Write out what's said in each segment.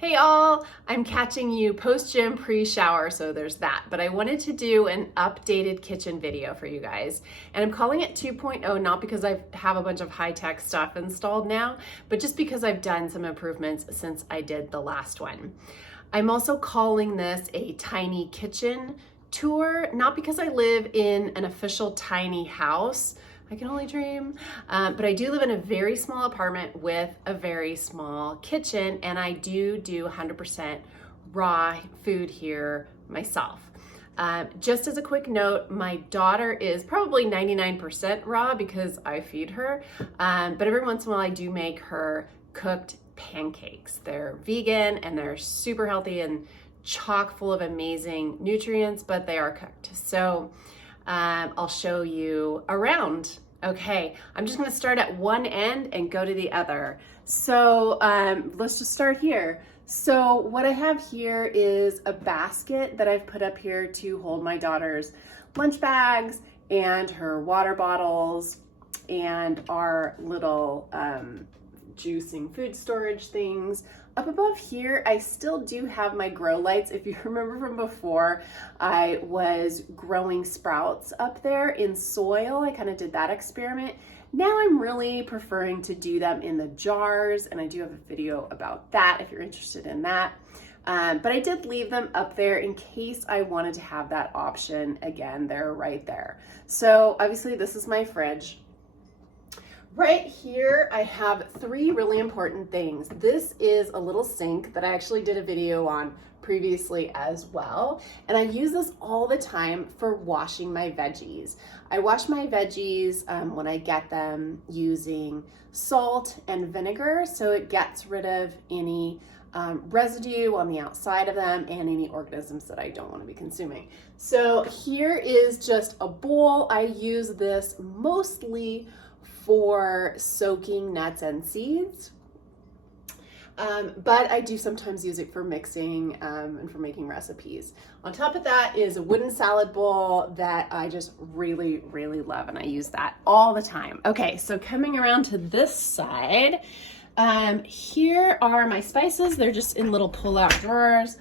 Hey all, I'm catching you post-gym, pre-shower, so there's that. But I wanted to do an updated kitchen video for you guys. And I'm calling it 2.0, not because I have a bunch of high-tech stuff installed now, but just because I've done some improvements since I did the last one. I'm also calling this a tiny kitchen tour, not because I live in an official tiny house. I can only dream. But I do live in a very small apartment with a very small kitchen, and I do 100% raw food here myself. Just as a quick note, my daughter is probably 99% raw because I feed her, but every once in a while I do make her cooked pancakes. They're vegan and they're super healthy and chock full of amazing nutrients, but they are cooked. So I'll show you around. Okay, I'm just gonna start at one end and go to the other. So let's just start here. So what I have here is a basket that I've put up here to hold my daughter's lunch bags and her water bottles and our little juicing food storage things. Up above here, I still do have my grow lights. If you remember from before, I was growing sprouts up there in soil. I kind of did that experiment. Now I'm really preferring to do them in the jars, and I do have a video about that if you're interested in that. But I did leave them up there in case I wanted to have that option. Again, they're right there. So obviously this is my fridge. Right here, I have three really important things. This is a little sink that I actually did a video on previously as well. And I use this all the time for washing my veggies. I wash my veggies when I get them using salt and vinegar, so it gets rid of any residue on the outside of them and any organisms that I don't want to be consuming. So here is just a bowl. I use this mostly for soaking nuts and seeds, but I do sometimes use it for mixing and for making recipes. On top of that is a wooden salad bowl that I just really love, and I use that all the time. Okay, so coming around to this side, here are my spices. They're just in little pull-out drawers.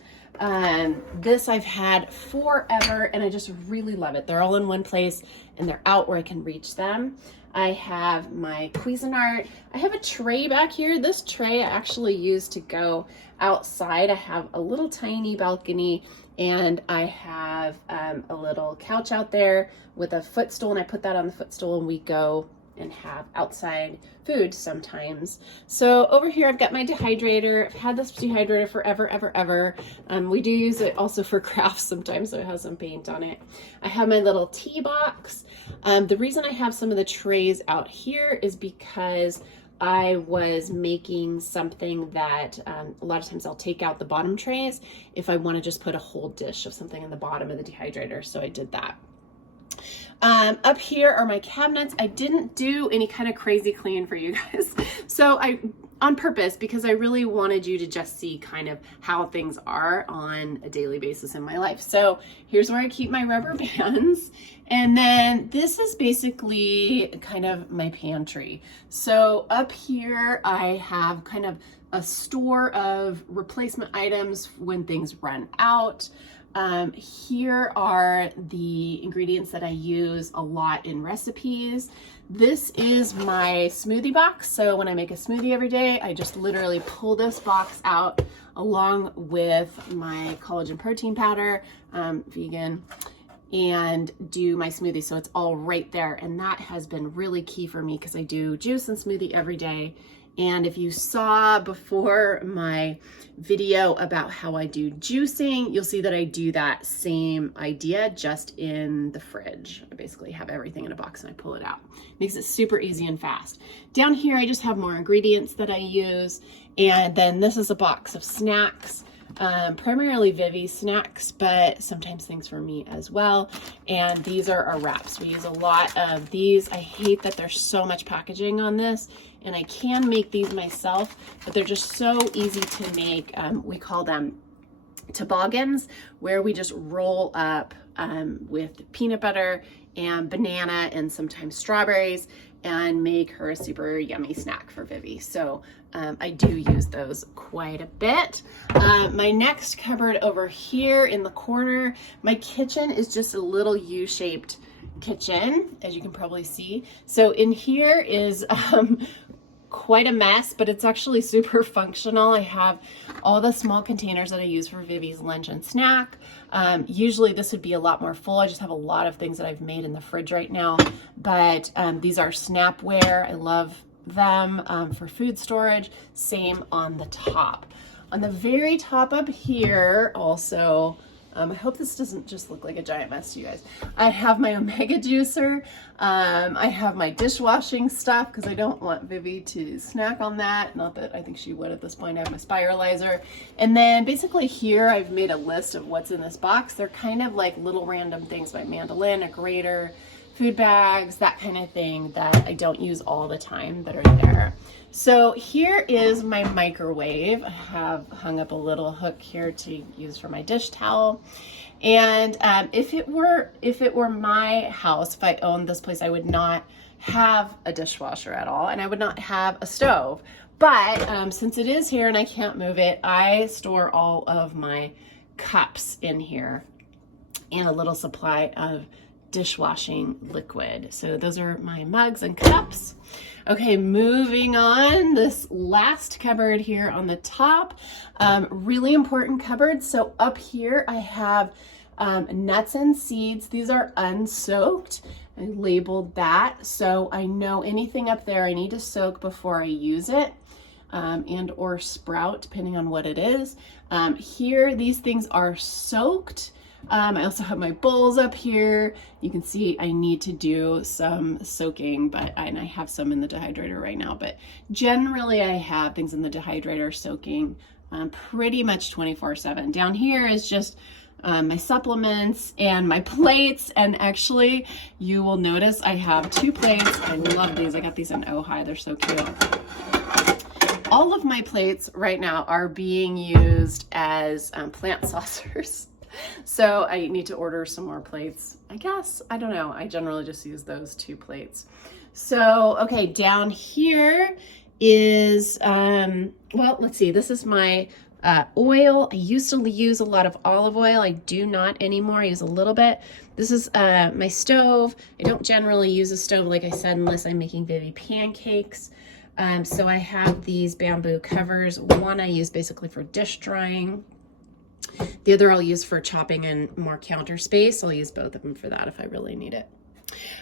This I've had forever, and I just really love it. They're all in one place and they're out where I can reach them. I have my Cuisinart. I have a tray back here. This tray I actually use to go outside. I have a little tiny balcony, and I have a little couch out there with a footstool, and I put that on the footstool and we go and have outside food sometimes. So over here I've got my dehydrator. I've had this dehydrator forever, ever. We do use it also for crafts sometimes, so it has some paint on it. I have my little tea box. The reason I have some of the trays out here is because I was making something that a lot of times I'll take out the bottom trays if I want to just put a whole dish of something in the bottom of the dehydrator, so I did that. Up here are my cabinets. I didn't do any kind of crazy clean for you guys. So on purpose, because I really wanted you to just see kind of how things are on a daily basis in my life. So here's where I keep my rubber bands. And then this is basically kind of my pantry. So up here, I have kind of a store of replacement items when things run out. Here are the ingredients that I use a lot in recipes. This is my smoothie box. So when I make a smoothie every day, I just literally pull this box out along with my collagen protein powder, vegan, and do my smoothie. So it's all right there. And that has been really key for me because I do juice and smoothie every day. And if you saw before my video about how I do juicing, you'll see that I do that same idea just in the fridge. I basically have everything in a box and I pull it out. Makes it super easy and fast. Down here, I just have more ingredients that I use. And then this is a box of snacks. Primarily Vivi snacks, but sometimes things for me as well. And these are our wraps. We use a lot of these. I hate that there's so much packaging on this, and I can make these myself, but they're just so easy to make. We call them toboggans, where we just roll up with peanut butter and banana and sometimes strawberries, and make her a super yummy snack for Vivi. So I do use those quite a bit. My next cupboard over here in the corner, my kitchen is just a little U-shaped kitchen, as you can probably see. So in here is quite a mess, but it's actually super functional. I have all the small containers that I use for Vivi's lunch and snack. Usually this would be a lot more full. I just have a lot of things that I've made in the fridge right now, but these are Snapware. I love them for food storage. Same on the top. On the very top up here also, I hope this doesn't just look like a giant mess to you guys. I have my Omega juicer. I have my dishwashing stuff because I don't want Vivi to snack on that. Not that I think she would at this point. I have my spiralizer. And then basically here I've made a list of what's in this box. They're kind of like little random things, my mandolin, a grater, food bags, that kind of thing that I don't use all the time that are there. So here is my microwave. I have hung up a little hook here to use for my dish towel. And if it were my house, if I owned this place, I would not have a dishwasher at all, and I would not have a stove. But since it is here and I can't move it, I store all of my cups in here and a little supply of dishwashing liquid. So those are my mugs and cups. Okay, moving on, this last cupboard here on the top, really important cupboard. So up here I have nuts and seeds. These are unsoaked. I labeled that, so I know anything up there I need to soak before I use it, and or sprout, depending on what it is. Here, these things are soaked. I also have my bowls up here. You can see I need to do some soaking, and I have some in the dehydrator right now, but generally I have things in the dehydrator soaking pretty much 24/7. Down here is just my supplements and my plates, and actually you will notice I have 2 plates. I love these. I got these in Ojai. They're so cute. All of my plates right now are being used as plant saucers. So I need to order some more plates, I guess. I don't know. I generally just use those 2 plates. So, okay, down here is, well, let's see. This is my oil. I used to use a lot of olive oil. I do not anymore. I use a little bit. This is my stove. I don't generally use a stove, like I said, unless I'm making Vivi pancakes. So I have these bamboo covers. One I use basically for dish drying. The other I'll use for chopping and more counter space. I'll use both of them for that if I really need it.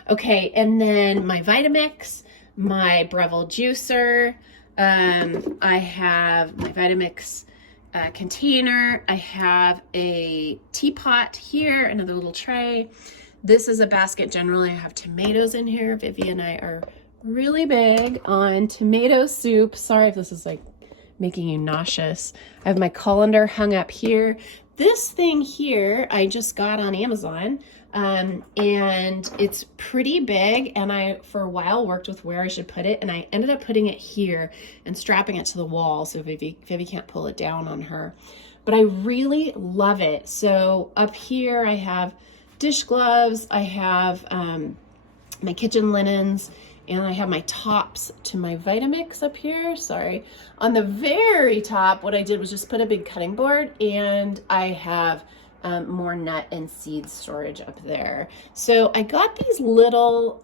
Okay, and then my Vitamix, my Breville juicer. I have my Vitamix container. I have a teapot here, another little tray. This is a basket. Generally, I have tomatoes in here. Vivi and I are really big on tomato soup. Sorry if this is like making you nauseous. I have my colander hung up here. This thing here I just got on Amazon, and it's pretty big, and I for a while worked with where I should put it, and I ended up putting it here and strapping it to the wall so Vivi can't pull it down on her. But I really love it. So up here I have dish gloves, I have my kitchen linens, and I have my tops to my Vitamix up here. Sorry. On the very top, what I did was just put a big cutting board, and I have more nut and seed storage up there. So I got these little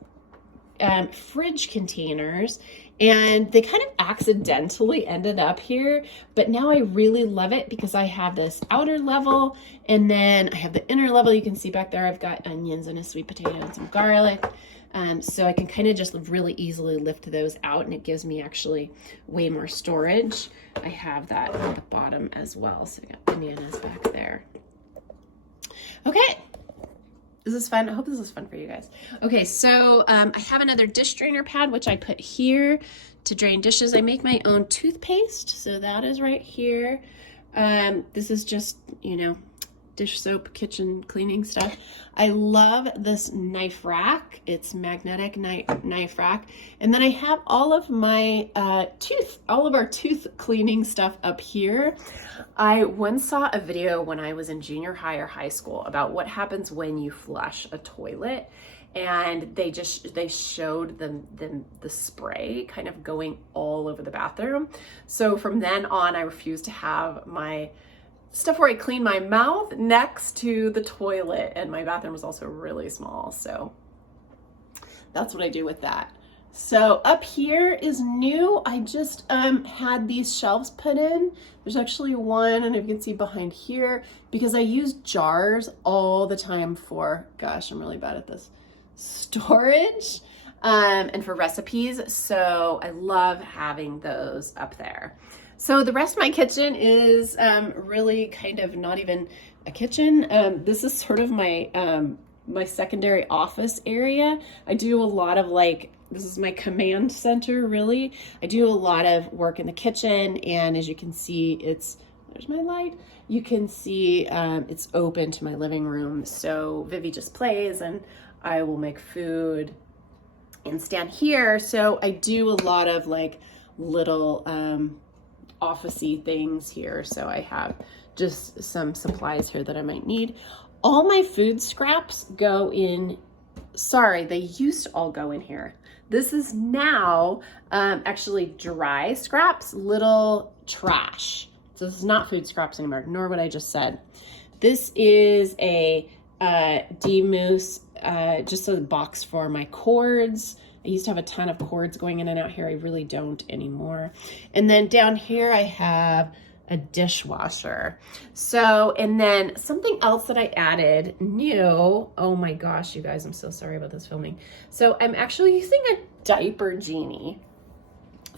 fridge containers, and they kind of accidentally ended up here, but now I really love it because I have this outer level, and then I have the inner level. You can see back there I've got onions and a sweet potato and some garlic. So I can kind of just really easily lift those out, and it gives me actually way more storage. I have that at the bottom as well. So I got bananas back there. Okay. Is this fun? I hope this is fun for you guys. Okay, so I have another dish drainer pad, which I put here to drain dishes. I make my own toothpaste, so that is right here. This is just, you know, dish soap, kitchen cleaning stuff. I love this knife rack. It's magnetic knife rack. And then I have all of my all of our tooth cleaning stuff up here. I once saw a video when I was in junior high or high school about what happens when you flush a toilet. and they showed the spray kind of going all over the bathroom. So from then on, I refuse to have my stuff where I clean my mouth next to the toilet, and my bathroom is also really small, so that's what I do with that. So up here is new. I just had these shelves put in. There's actually one, and you can see behind here, because I use jars all the time for, gosh, I'm really bad at this, storage and for recipes. So I love having those up there. So the rest of my kitchen is really kind of not even a kitchen. This is sort of my my secondary office area. I do a lot of this is my command center, really. I do a lot of work in the kitchen, and as you can see, there's my light. You can see it's open to my living room. So Vivi just plays, and I will make food and stand here. So I do a lot of little office-y things here. So I have just some supplies here that I might need. All my food scraps go in, they used to all go in here. This is now actually dry scraps, little trash. So this is not food scraps anymore. Ignore what I just said. This is a demousse, just a box for my cords. I used to have a ton of cords going in and out here. I really don't anymore. And then down here I have a dishwasher. So, and then something else that I added new, oh my gosh, you guys, I'm so sorry about this filming. So I'm actually using a diaper genie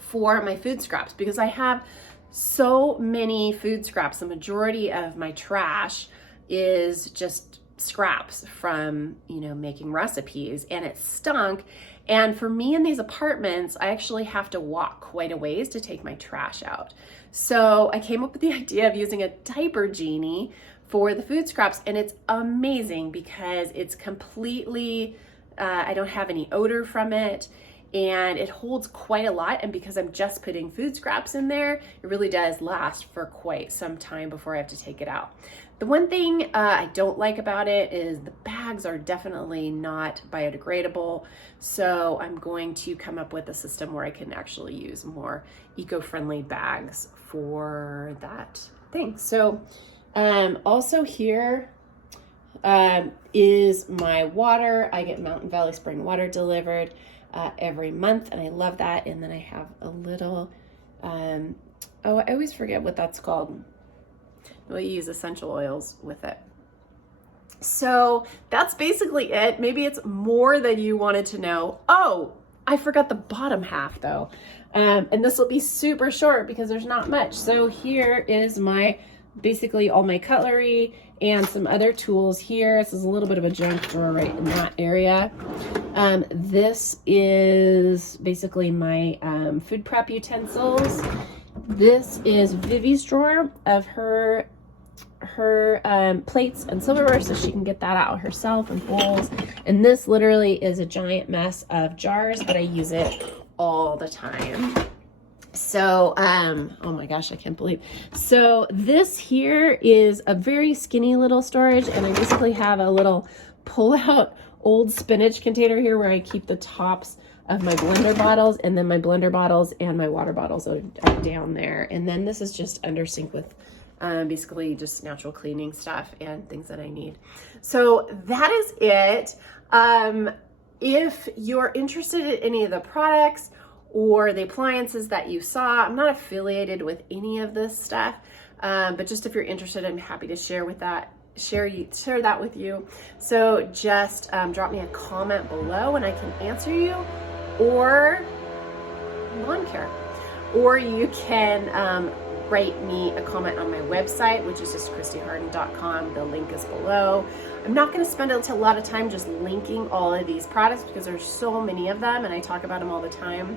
for my food scraps because I have so many food scraps. The majority of my trash is just scraps from, making recipes, and it stunk. And for me in these apartments, I actually have to walk quite a ways to take my trash out. So I came up with the idea of using a diaper genie for the food scraps, and it's amazing because it's completely, I don't have any odor from it, and it holds quite a lot. And because I'm just putting food scraps in there, it really does last for quite some time before I have to take it out. The one thing I don't like about it is the bags are definitely not biodegradable. So I'm going to come up with a system where I can actually use more eco-friendly bags for that thing. So also here is my water. I get Mountain Valley Spring water delivered every month, and I love that. And then I have a little, I always forget what that's called. We'll use essential oils with it. So that's basically it. Maybe it's more than you wanted to know. Oh, I forgot the bottom half though. And this will be super short because there's not much. So here is basically all my cutlery and some other tools here. This is a little bit of a junk drawer right in that area. This is basically my food prep utensils. This is Vivi's drawer of her plates and silverware, so she can get that out herself, and bowls. And this literally is a giant mess of jars, but I use it all the time. So, oh my gosh, I can't believe. So this here is a very skinny little storage, and I basically have a little pull-out old spinach container here where I keep the tops of my blender bottles, and then my blender bottles and my water bottles are down there. And then this is just under sink with basically just natural cleaning stuff and things that I need. So that is it. If you're interested in any of the products or the appliances that you saw, I'm not affiliated with any of this stuff, but just if you're interested, I'm happy to share that with you. So just drop me a comment below and I can answer you, or lawn care, or you can write me a comment on my website, which is just christyharden.com. The link is below. I'm not going to spend a lot of time just linking all of these products because there's so many of them and I talk about them all the time.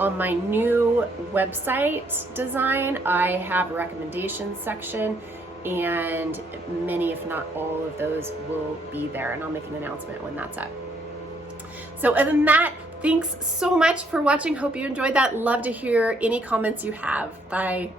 On my new website design, I have a recommendations section, and many, if not all of those will be there, and I'll make an announcement when that's up. So other than that, thanks so much for watching. Hope you enjoyed that. Love to hear any comments you have. Bye.